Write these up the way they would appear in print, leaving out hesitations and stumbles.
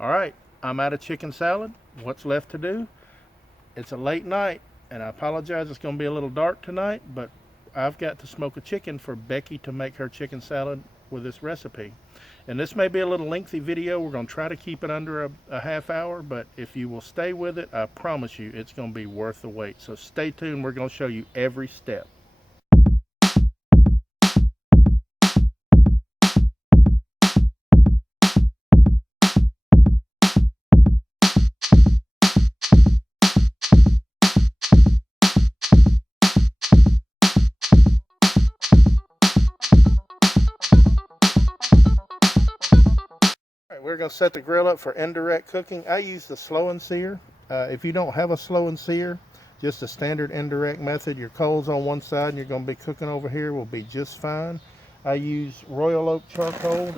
All right, I'm out of chicken salad. What's left to do? It's a late night, and I apologize. It's going to be a little dark tonight, but I've got to smoke a chicken for Becky to make her chicken salad with this recipe. And this may be a little lengthy video. We're going to try to keep it under a half hour, but if you will stay with it, I promise you it's going to be worth the wait. So stay tuned. We're going to show you every step. We're going to set the grill up for indirect cooking. I use the slow and sear. If you don't have a slow and sear, just a standard indirect method, your coals on one side and you're going to be cooking over here will be just fine. I use Royal Oak charcoal.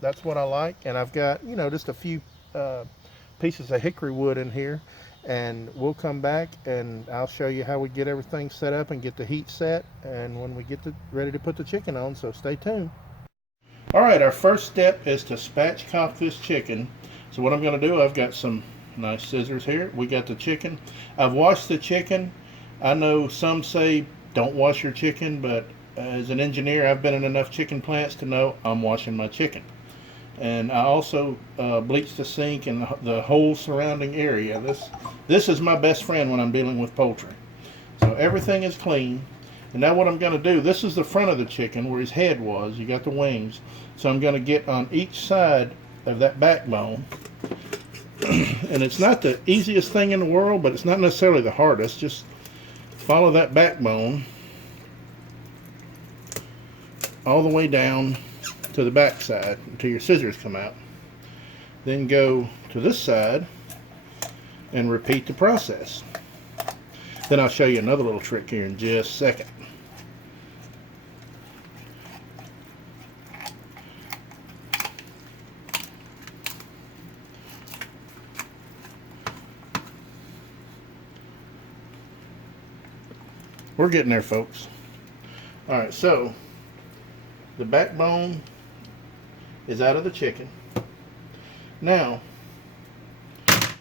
That's what I like. And I've got, just a few pieces of hickory wood in here. And we'll come back and I'll show you how we get everything set up and get the heat set. And when we get ready to put the chicken on, so stay tuned. Alright, our first step is to spatchcock this chicken. So what I'm going to do, I've got some nice scissors here. We got the chicken. I've washed the chicken. I know some say don't wash your chicken, but as an engineer, I've been in enough chicken plants to know I'm washing my chicken. And I also bleach the sink and the whole surrounding area. This is my best friend when I'm dealing with poultry. So everything is clean. And now what I'm going to do, this is the front of the chicken where his head was. You got the wings. So I'm going to get on each side of that backbone. And it's not the easiest thing in the world, but it's not necessarily the hardest. Just follow that backbone all the way down to the back side until your scissors come out. Then go to this side and repeat the process. Then I'll show you another little trick here in just a second. We're getting there, folks. Alright, so the backbone is out of the chicken. Now,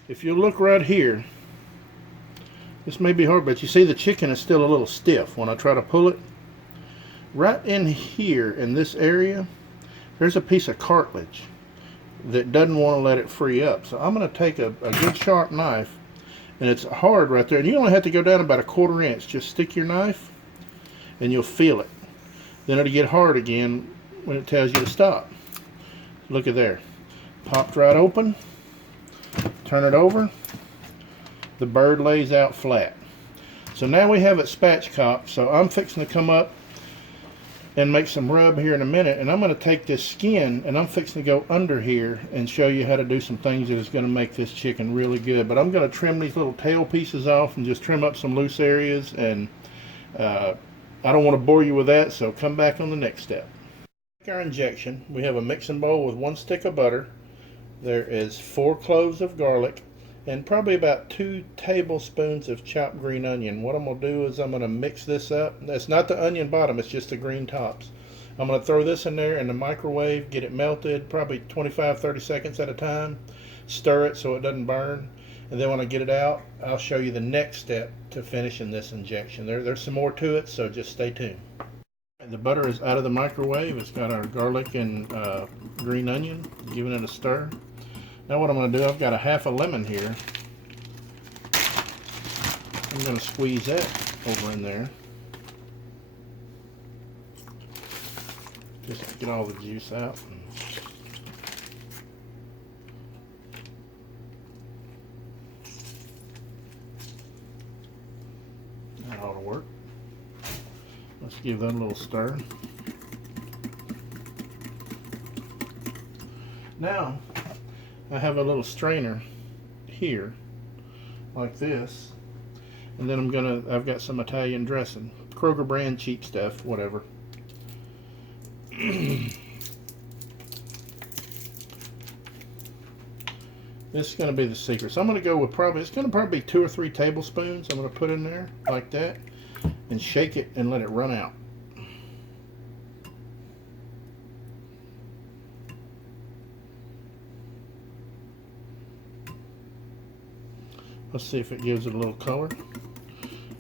if you look right here, this may be hard, but you see the chicken is still a little stiff when I try to pull it. Right in here, in this area, there's a piece of cartilage that doesn't want to let it free up. So I'm going to take a good sharp knife, and it's hard right there. And you only have to go down about a 1/4 inch. Just stick your knife, and you'll feel it. Then it'll get hard again when it tells you to stop. Look at there. Popped right open. Turn it over. The bird lays out flat. So now we have it spatchcocked. So I'm fixing to come up and make some rub here in a minute, and I'm going to take this skin and I'm fixing to go under here and show you how to do some things that is going to make this chicken really good. But I'm going to trim these little tail pieces off and just trim up some loose areas, and I don't want to bore you with that, so come back on the next step. Our injection, we have a mixing bowl with 1 stick of butter. There is 4 cloves of garlic and probably about 2 tablespoons of chopped green onion. What I'm going to do is I'm going to mix this up. That's not the onion bottom, it's just the green tops. I'm going to throw this in there in the microwave, get it melted, probably 25-30 seconds at a time. Stir it so it doesn't burn. And then when I get it out, I'll show you the next step to finishing this injection. There's some more to it, so just stay tuned. The butter is out of the microwave. It's got our garlic and green onion, giving it a stir. Now what I'm going to do, I've got a half a lemon here. I'm going to squeeze that over in there. Just get all the juice out. That ought to work. Let's give that a little stir. Now, I have a little strainer here, like this, and then I've got some Italian dressing, Kroger brand, cheap stuff, whatever. This is going to be the secret. So I'm going to go with it's going to probably be 2 or 3 tablespoons. I'm going to put in there like that and shake it and let it run out. Let's see if it gives it a little color.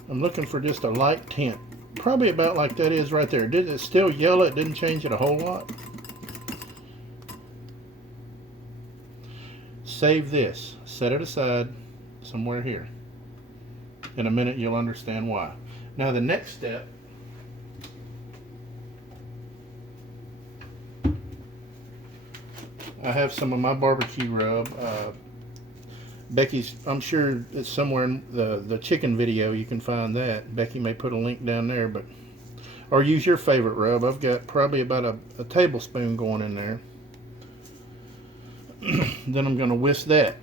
I'm looking for just a light tint. Probably about like that is right there. It's still yellow. It didn't change it a whole lot. Save this. Set it aside somewhere here. In a minute you'll understand why. Now the next step, I have some of my barbecue rub. Becky's, I'm sure it's somewhere in the chicken video you can find that. Becky may put a link down there, but or use your favorite rub. I've got probably about a tablespoon going in there. Then I'm going to whisk that.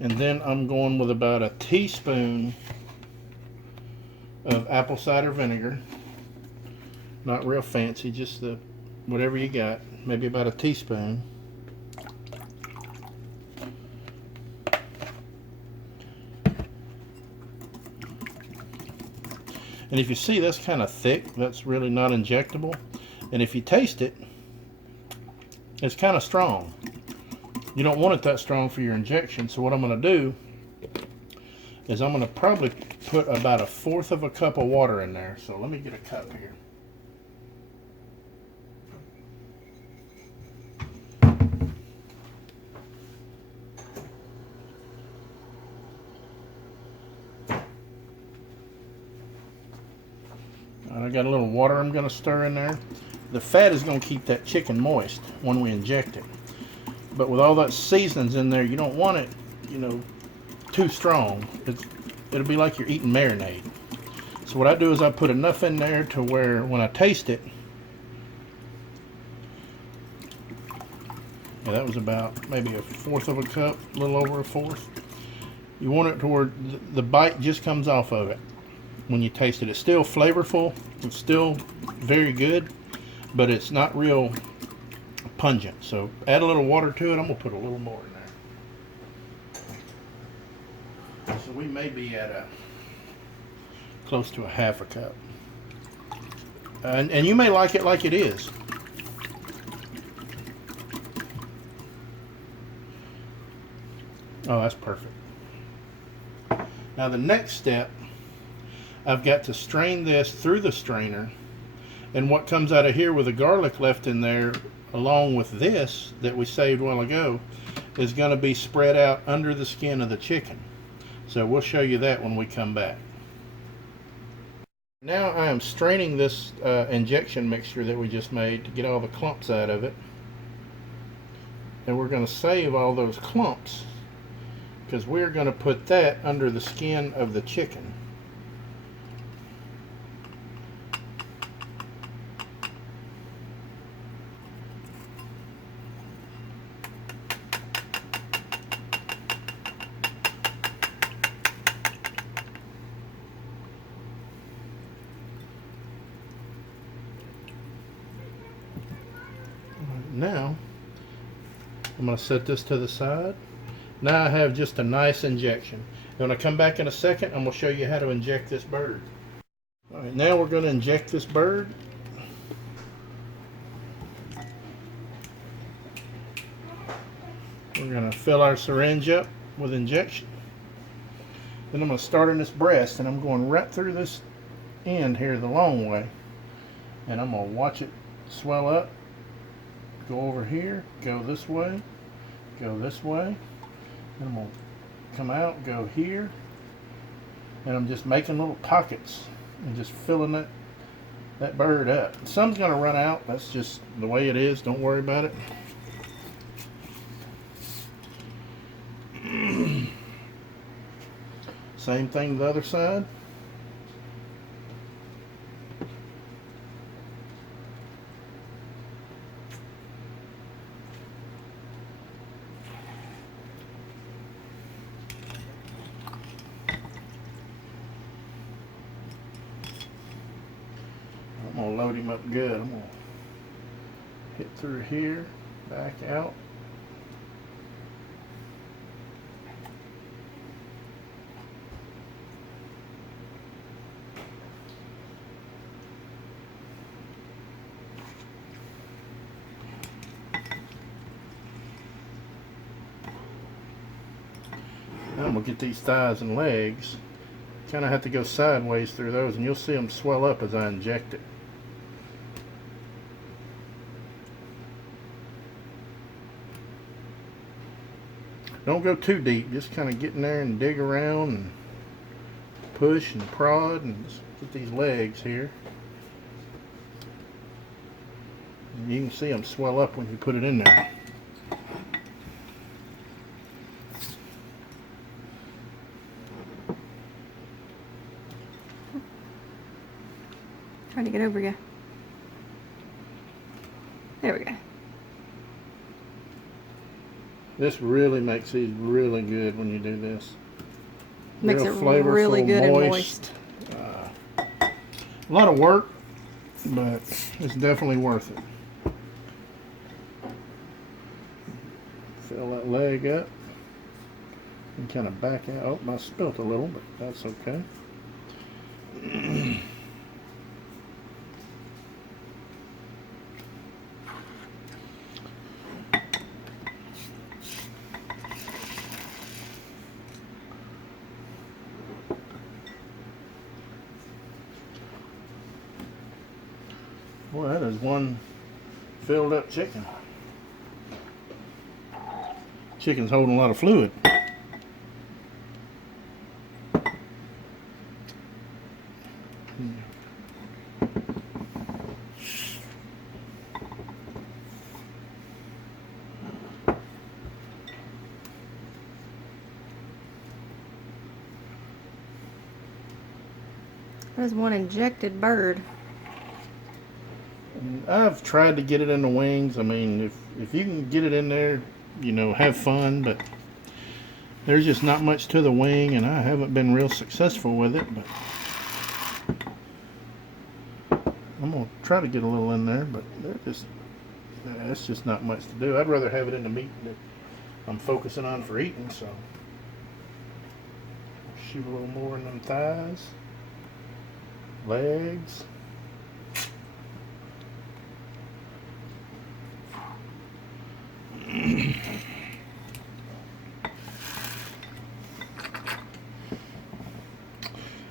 And then I'm going with about a teaspoon of apple cider vinegar. Not real fancy, just the whatever you got. Maybe about a teaspoon. And if you see, that's kind of thick. That's really not injectable. And if you taste it, it's kind of strong. You don't want it that strong for your injection. So what I'm going to do is I'm going to probably put about 1/4 of a cup of water in there. So let me get a cup here. I got a little water I'm going to stir in there. The fat is going to keep that chicken moist when we inject it. But with all that seasonings in there, you don't want it, you know, too strong. It'll be like you're eating marinade. So what I do is I put enough in there to where when I taste it, yeah, that was about maybe 1/4 of a cup, a little over 1/4. You want it to where the bite just comes off of it when you taste it. It's still flavorful, it's still very good, but it's not real pungent. So add a little water to it. I'm gonna put a little more in there. So we may be at close to 1/2 cup. And you may like it like it is. Oh, that's perfect. Now the next step, I've got to strain this through the strainer, and what comes out of here with the garlic left in there along with this that we saved a while ago is going to be spread out under the skin of the chicken. So we'll show you that when we come back. Now I am straining this injection mixture that we just made to get all the clumps out of it, and we're going to save all those clumps because we're going to put that under the skin of the chicken. Now I'm going to set this to the side. Now I have just a nice injection. When I come back in a second, I'm going to show you how to inject this bird. Alright, now we're going to inject this bird. We're going to fill our syringe up with injection. Then I'm going to start in this breast, and I'm going right through this end here the long way. And I'm going to watch it swell up. Go over here, go this way, go this way. And I'm going to come out, go here. And I'm just making little pockets and just filling that bird up. Some's going to run out. That's just the way it is. Don't worry about it. Same thing the other side. I'm going to load him up good. I'm going to hit through here, back out. I'm going to get these thighs and legs. Kind of have to go sideways through those, and you'll see them swell up as I inject it. Don't go too deep, just kind of get in there and dig around and push and prod and get these legs here. And you can see them swell up when you put it in there. Trying to get over you. There we go. This really makes these really good when you do this. Makes Real it flavorful, really good and moist. A lot of work, but it's definitely worth it. Fill that leg up and kind of back out. Oh, I spilt a little, but that's okay. Boy, that is one filled up chicken. Chicken's holding a lot of fluid. That is one injected bird. I've tried to get it in the wings. I mean, if you can get it in there, you know, have fun, but there's just not much to the wing, and I haven't been real successful with it, but I'm going to try to get a little in there, but that's just not much to do. I'd rather have it in the meat that I'm focusing on for eating, so shoot a little more in them thighs, legs.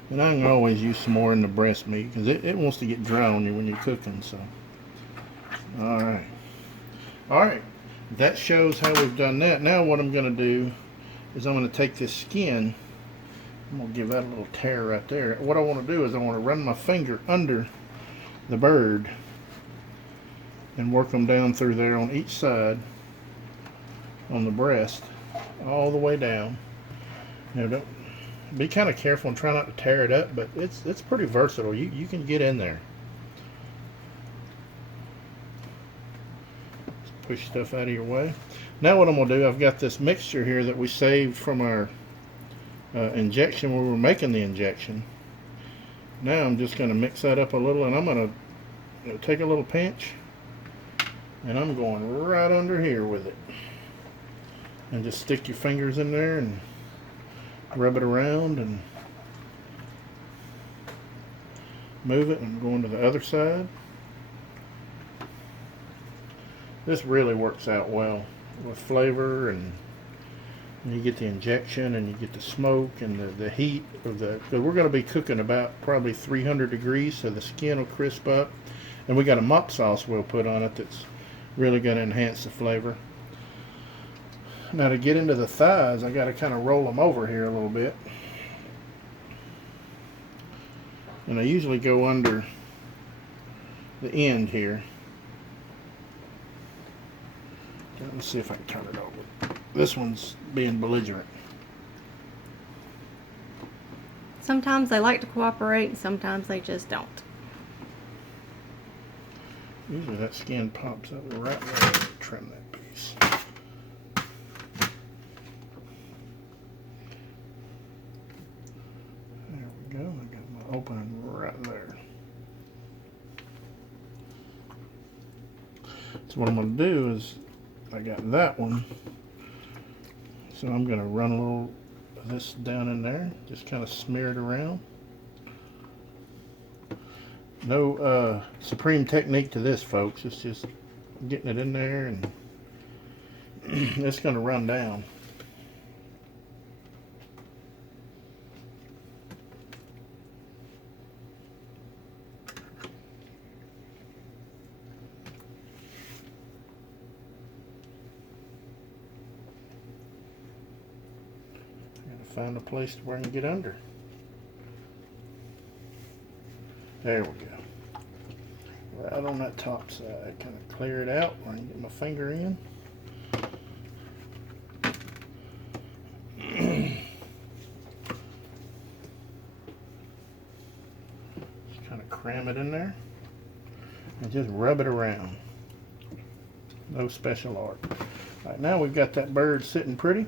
And I can always use some more in the breast meat because it wants to get dry on you when you're cooking. So, alright, that shows how we've done that. Now what I'm going to do is I'm going to take this skin, I'm going to give that a little tear right there. What I want to do is I want to run my finger under the bird and work them down through there on each side on the breast all the way down. Now don't be kind of careful and try not to tear it up, but it's pretty versatile. You can get in there. Just push stuff out of your way. Now what I'm going to do, I've got this mixture here that we saved from our injection where we were making the injection. Now I'm just going to mix that up a little, and I'm going to take a little pinch, and I'm going right under here with it. And just stick your fingers in there and rub it around and move it. I'm going to the other side. This really works out well with flavor, and you get the injection and you get the smoke and the heat of because we're going to be cooking about probably 300 degrees, so the skin will crisp up, and we got a mop sauce we'll put on it that's really going to enhance the flavor. Now to get into the thighs, I got to kind of roll them over here a little bit. And I usually go under the end here. Let's see if I can turn it over. This one's being belligerent. Sometimes they like to cooperate, and sometimes they just don't. Usually that skin pops up right there. Trim that piece. Go. I got my opening right there. So what I'm going to do is, I got that one, so I'm going to run a little of this down in there, just kind of smear it around. No supreme technique to this, folks. It's just getting it in there, and it's going to run down. find a place where I can get under. There we go. Right on that top side. Kind of clear it out where I can get my finger in. Just kind of cram it in there and just rub it around. No special art. All right, now we've got that bird sitting pretty.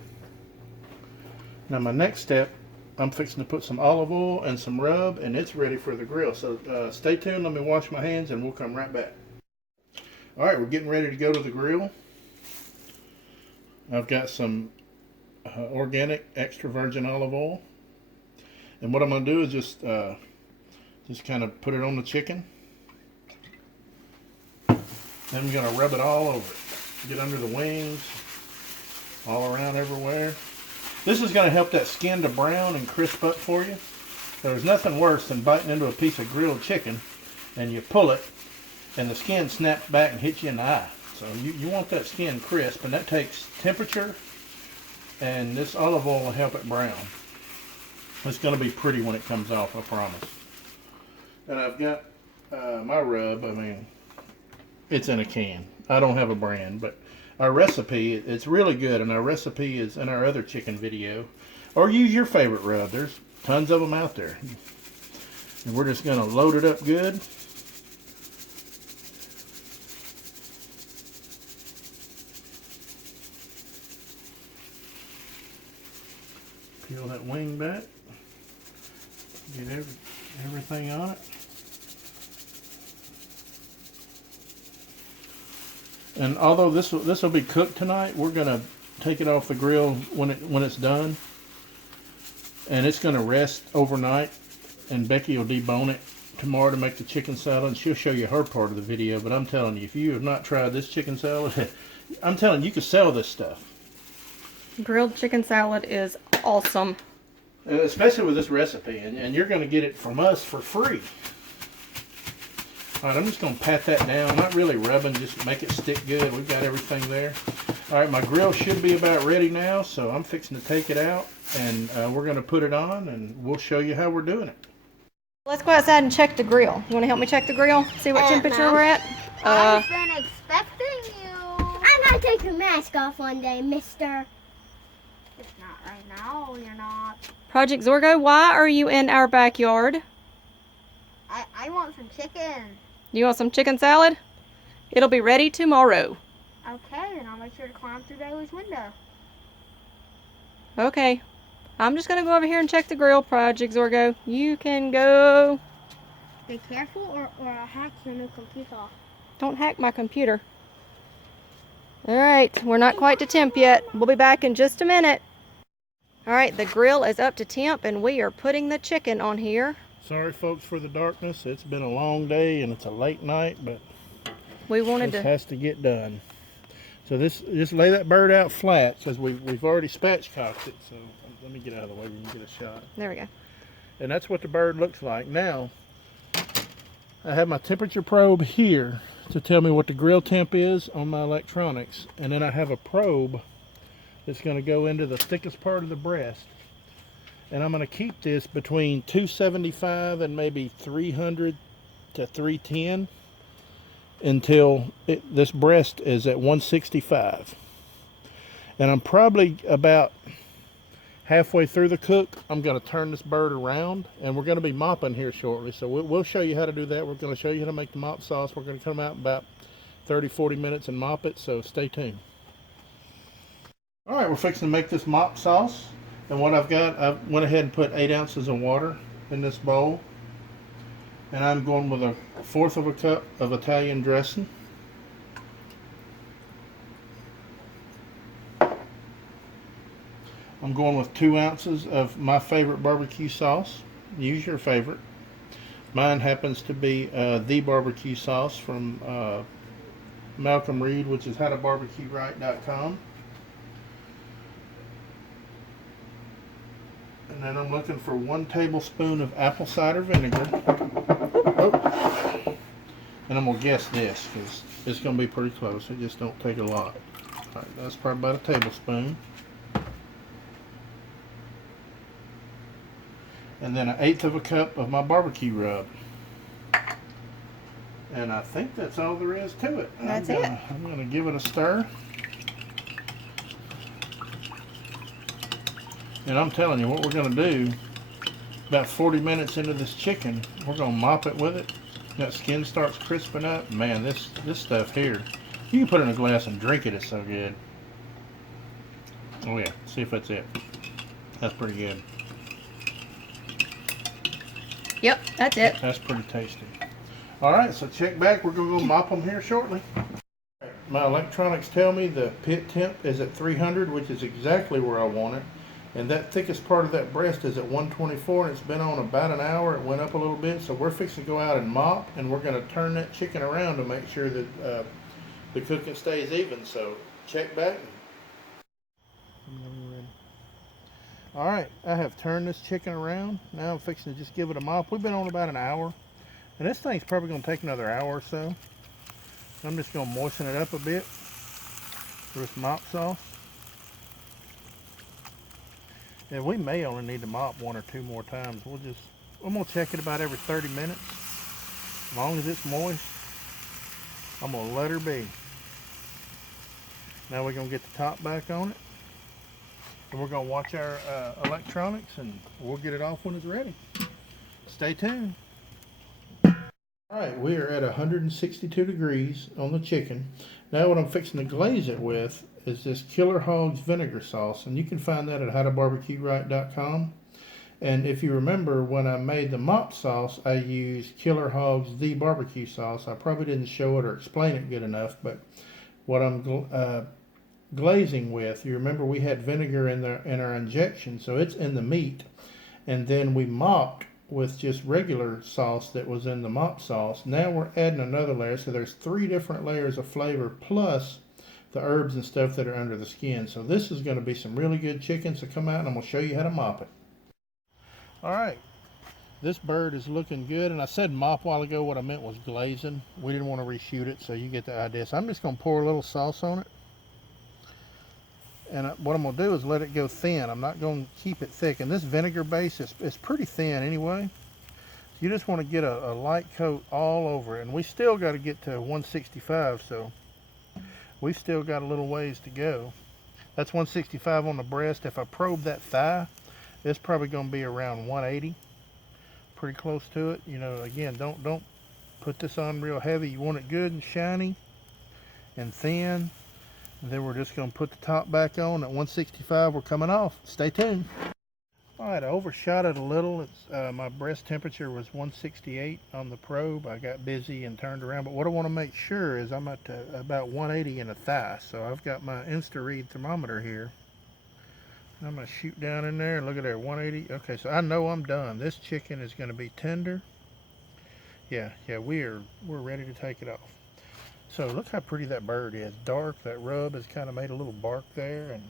Now my next step, I'm fixing to put some olive oil and some rub, and it's ready for the grill. So stay tuned, let me wash my hands and we'll come right back. All right, we're getting ready to go to the grill. I've got some organic extra virgin olive oil. And what I'm gonna do is just kind of put it on the chicken. Then I'm gonna rub it all over it. Get under the wings, all around everywhere. This is going to help that skin to brown and crisp up for you. There's nothing worse than biting into a piece of grilled chicken and you pull it and the skin snaps back and hits you in the eye. So you want that skin crisp, and that takes temperature, and this olive oil will help it brown. It's going to be pretty when it comes off, I promise. And I've got my rub. I mean, it's in a can. I don't have a brand, but our recipe, it's really good, and our recipe is in our other chicken video. Or use your favorite rub. There's tons of them out there. And we're just going to load it up good. Peel that wing back. Get everything on it. And although this will be cooked tonight, we're gonna take it off the grill when it's done, and it's gonna rest overnight. And Becky will debone it tomorrow to make the chicken salad. She'll show you her part of the video. But I'm telling you, if you have not tried this chicken salad, I'm telling you, you can sell this stuff. Grilled chicken salad is awesome, especially with this recipe, and you're gonna get it from us for free. All right, I'm just going to pat that down. Not really rubbing, just make it stick good. We've got everything there. All right, my grill should be about ready now, so I'm fixing to take it out, and we're going to put it on, and we'll show you how we're doing it. Let's go outside and check the grill. You want to help me check the grill? See what temperature we're at? I've been expecting you. I'm going to take your mask off one day, mister. It's not right now, you're not. Project Zorgo, why are you in our backyard? I want some chicken. You want some chicken salad? It'll be ready tomorrow. Okay, then I'll make sure to climb through Bailey's window. Okay. I'm just going to go over here and check the grill, Project Zorgo. You can go. Be careful or I'll hack your new computer. Don't hack my computer. Alright, we're not quite to temp yet. We'll be back in just a minute. Alright, the grill is up to temp and we are putting the chicken on here. Sorry folks for the darkness. It's been a long day and it's a late night, but we wanted this has to get done. So just lay that bird out flat, because we've already spatchcocked it. So let me get out of the way where you can get a shot. There we go. And that's what the bird looks like. Now I have my temperature probe here to tell me what the grill temp is on my electronics, and then I have a probe that's going to go into the thickest part of the breast. And I'm going to keep this between 275 and maybe 300 to 310 until this breast is at 165. And I'm probably about halfway through the cook. I'm going to turn this bird around, and we're going to be mopping here shortly. So we'll show you how to do that. We're going to show you how to make the mop sauce. We're going to come out in about 30-40 minutes and mop it, so stay tuned. All right, we're fixing to make this mop sauce. And what I've got, I went ahead and put 8 ounces of water in this bowl. And I'm going with 1/4 of a cup of Italian dressing. I'm going with 2 ounces of my favorite barbecue sauce. Use your favorite. Mine happens to be the barbecue sauce from Malcolm Reed, which is howtobarbecueright.com. And then I'm looking for 1 tablespoon of apple cider vinegar. Oh. And I'm going to guess this, because it's going to be pretty close. It just don't take a lot. All right, that's probably about a tablespoon. And then 1/8 of a cup of my barbecue rub. And I think that's all there is to it. That's it. it. I'm going to give it a stir. And I'm telling you, what we're going to do, about 40 minutes into this chicken, we're going to mop it with it. That skin starts crisping up. Man, this stuff here, you can put it in a glass and drink it. It's so good. Oh yeah, see if that's it. That's pretty good. Yep, that's it. That's pretty tasty. Alright, so check back. We're going to go mop them here shortly. My electronics tell me the pit temp is at 300, which is exactly where I want it. And that thickest part of that breast is at 124, and it's been on about an hour. It went up a little bit, so we're fixing to go out and mop, and we're going to turn that chicken around to make sure that the cooking stays even. So check back. Alright, I have turned this chicken around. Now I'm fixing to just give it a mop. We've been on about an hour, and this thing's probably going to take another hour or so. I'm just going to moisten it up a bit with mop sauce. And we may only need to mop 1 or 2 more times. I'm going to check it about every 30 minutes. As long as it's moist, I'm going to let her be. Now we're going to get the top back on it. And we're going to watch our electronics, and we'll get it off when it's ready. Stay tuned. Alright, we are at 162 degrees on the chicken. Now what I'm fixing to glaze it with is this Killer Hogs vinegar sauce, and you can find that at howtobarbecueright.com. And if you remember, when I made the mop sauce, I used Killer Hogs the barbecue sauce. I probably didn't show it or explain it good enough, but what I'm glazing with, you remember we had vinegar in our injection, so it's in the meat, and then we mopped with just regular sauce that was in the mop sauce. Now we're adding another layer, so there's 3 different layers of flavor plus the herbs and stuff that are under the skin. So this is going to be some really good chicken. So come out and I'm going to show you how to mop it. Alright, this bird is looking good, and I said mop a while ago. What I meant was glazing. We didn't want to reshoot it, so you get the idea. So I'm just going to pour a little sauce on it, and what I'm going to do is let it go thin. I'm not going to keep it thick, and this vinegar base is pretty thin anyway. You just want to get a light coat all over it, and we still got to get to 165, so we've still got a little ways to go. That's 165 on the breast. If I probe that thigh, it's probably going to be around 180. Pretty close to it. You know, again, don't put this on real heavy. You want it good and shiny and thin. And then we're just going to put the top back on at 165. We're coming off. Stay tuned. Alright, I overshot it a little. My breast temperature was 168 on the probe. I got busy and turned around, but what I want to make sure is I'm at about 180 in the thigh. So I've got my Insta-Read thermometer here. I'm going to shoot down in there and look at there, 180. Okay, so I know I'm done. This chicken is going to be tender. Yeah, we're ready to take it off. So look how pretty that bird is. Dark, that rub has kind of made a little bark there, and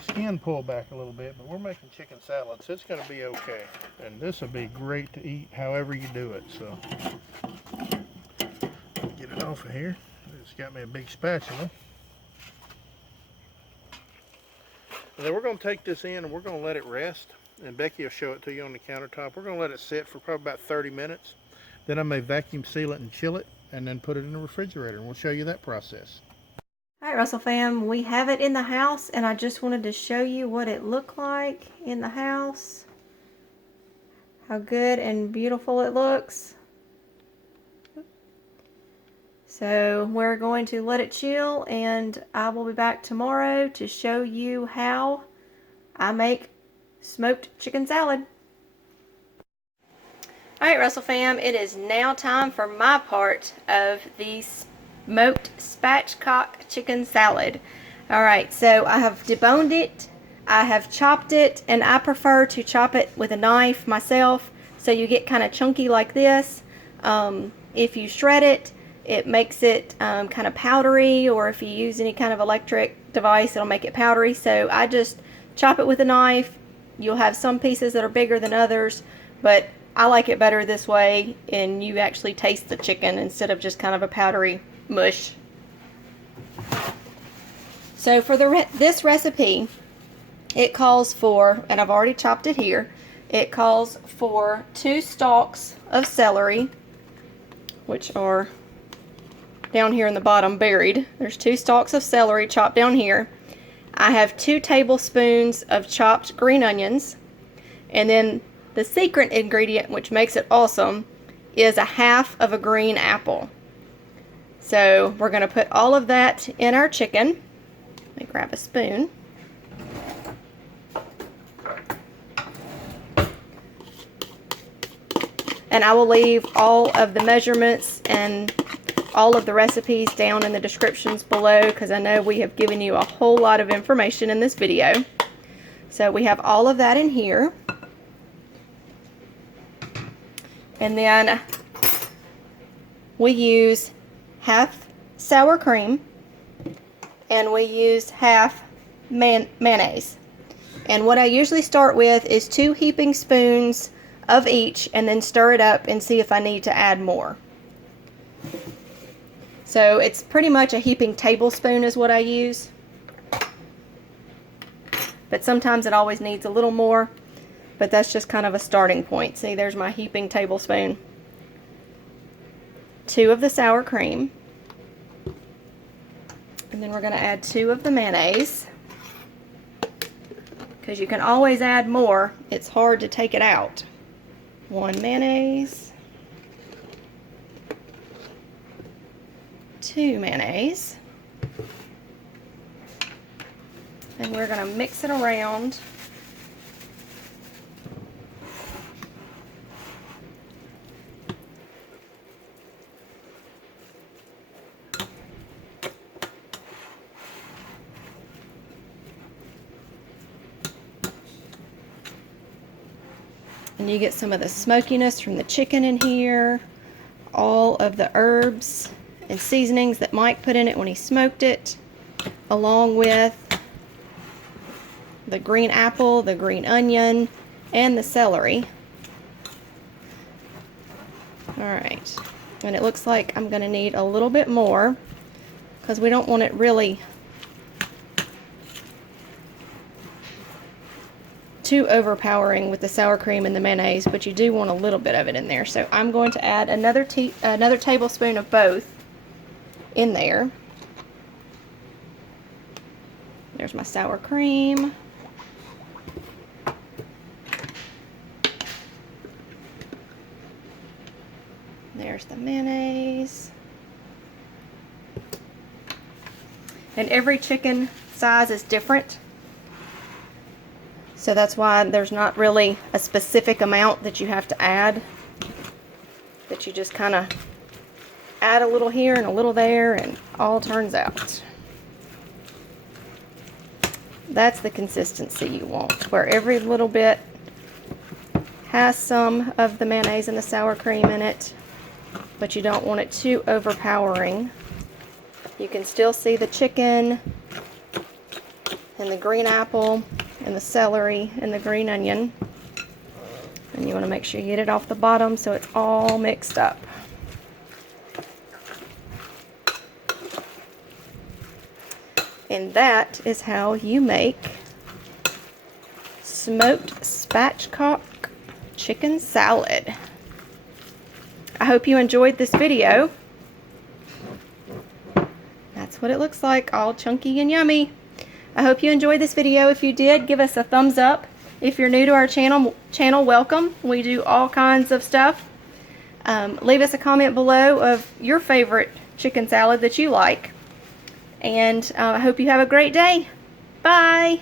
skin pulled back a little bit, but we're making chicken salad, so it's going to be okay. And this will be great to eat however you do it. So get it off of here. It's got me a big spatula. And then we're going to take this in and we're going to let it rest. And Becky will show it to you on the countertop. We're going to let it sit for probably about 30 minutes. Then I may vacuum seal it and chill it, and then put it in the refrigerator, and we'll show you that process. Alright, Russell fam, we have it in the house, and I just wanted to show you what it looked like in the house. How good and beautiful it looks. So we're going to let it chill, and I will be back tomorrow to show you how I make smoked chicken salad. Alright, Russell fam, it is now time for my part of the smoked spatchcock chicken salad. Alright, so I have deboned it, I have chopped it, and I prefer to chop it with a knife myself, so you get kind of chunky like this. If you shred it, it makes it kind of powdery, or if you use any kind of electric device, it'll make it powdery. So I just chop it with a knife. You'll have some pieces that are bigger than others, but I like it better this way, and you actually taste the chicken instead of just kind of a powdery mush. So for this recipe, it calls for, and I've already chopped it here, it calls for 2 stalks of celery, which are down here in the bottom buried. There's 2 stalks of celery chopped down here. I have 2 tablespoons of chopped green onions, and then the secret ingredient, which makes it awesome, is a half of a green apple. So we're going to put all of that in our chicken. Let me grab a spoon. And I will leave all of the measurements and all of the recipes down in the descriptions below, because I know we have given you a whole lot of information in this video. So we have all of that in here. And then we use half sour cream and we use half mayonnaise. And what I usually start with is 2 heaping spoons of each, and then stir it up and see if I need to add more. So it's pretty much a heaping tablespoon is what I use, but sometimes it always needs a little more, but that's just kind of a starting point. See, there's my heaping tablespoon. 2 of the sour cream, and then we're going to add 2 of the mayonnaise, because you can always add more. It's hard to take it out. 1 mayonnaise, 2 mayonnaise, and we're going to mix it around. And you get some of the smokiness from the chicken in here, all of the herbs and seasonings that Mike put in it when he smoked it, along with the green apple, the green onion, and the celery. Alright, and it looks like I'm going to need a little bit more, because we don't want it really too overpowering with the sour cream and the mayonnaise, but you do want a little bit of it in there. So I'm going to add another tablespoon of both in there. There's my sour cream. There's the mayonnaise. And every chicken size is different, so that's why there's not really a specific amount that you have to add, that you just kind of add a little here and a little there and all turns out. That's the consistency you want, where every little bit has some of the mayonnaise and the sour cream in it, but you don't want it too overpowering. You can still see the chicken and the green apple and the celery and the green onion, and you want to make sure you get it off the bottom so it's all mixed up. And that is how you make smoked spatchcock chicken salad. I hope you enjoyed this video. That's what it looks like, all chunky and yummy. I hope you enjoyed this video. If you did, give us a thumbs up. If you're new to our channel, welcome. We do all kinds of stuff. Leave us a comment below of your favorite chicken salad that you like. And I hope you have a great day. Bye.